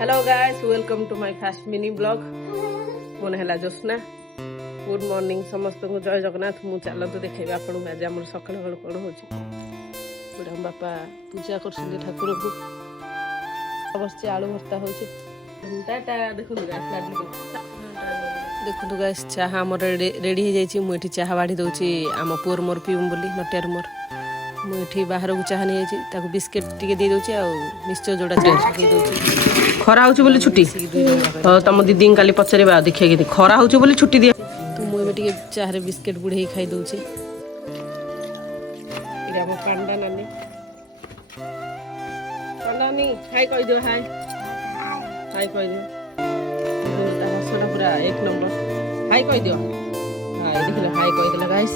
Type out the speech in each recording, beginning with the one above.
Hello guys welcome to my first mini blog मन है Josna good morning समस्त को जय जगन्नाथ मु चलतु देखेबी आपन आज आम सकाल कौन हो बुढ़ा बापा पूजा कर ठाकुर को बस आलू भर्ता हो देखु गाइस चाहा आम रेडी हो जाइए मुझे चाहा बाढ़ी दूसरी आम पुअर मोर पीऊँ बोली नटियार मोर मुझे बाहर को चाहा नहीं जाइए बिस्किट टी दे दूसरी निश्चय जोड़ा चाहा दे खरा हो छुट्टी तो तुम दीदी काली पचार देखिए कि खरा हो छुट्टी दिए तो मुझे चाहे बिस्किट बुढ़े खाई दूचे पांडा नानी पांडानी हाय कह दियो हाय हाय कह दियो हसना पूरा एक नंबर हाय कह दियो हाय देख लो हाय कह दिला गाइस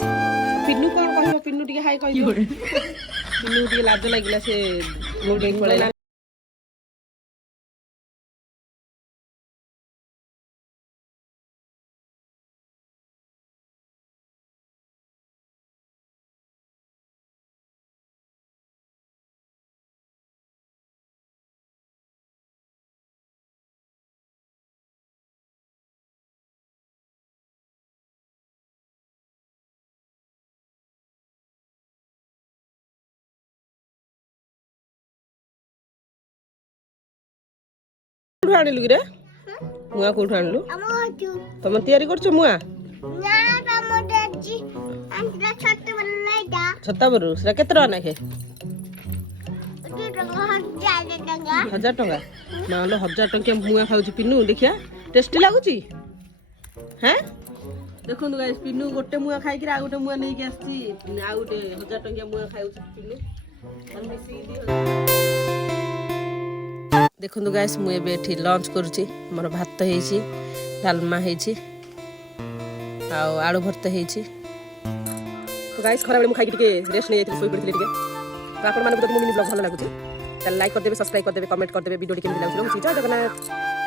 पिन्नू कौन कहबो पिन्नू टिके हाय कह दियो पिन्नू टिके लाज लागिला से मोडे पळेला कोठु आनिलु रे मुआ कोठु आनिलु तुम तैयारी करछ मुआ छत्ता बरु सेटा केते टका नाखे 1000 टका मालो 1000 टका मुआ खाउची पिन्नू देखिया टेस्टी लागुची हैं देखो गाइस पिन्नू गोटे मुआ खाई कि आ गोटे मुआ नै के आछी आ गोटे 1000 टका मुआ खाउची पिन्नू हम मिसी दी देखु गाइस मुझे लंच करुच्ची मोर भात हो डालमा हो आलू भर्ता हो तो गाइस खरा बेले खाई रेस्ट नहीं जाती शोई पड़ी तो आपण मानक मो मिनी ब्लॉग भल लगुच लाइक करदे सब्सक्राइब करदे कमेंट करदे वीडियो केमती लगुच जय जगन्नाथ।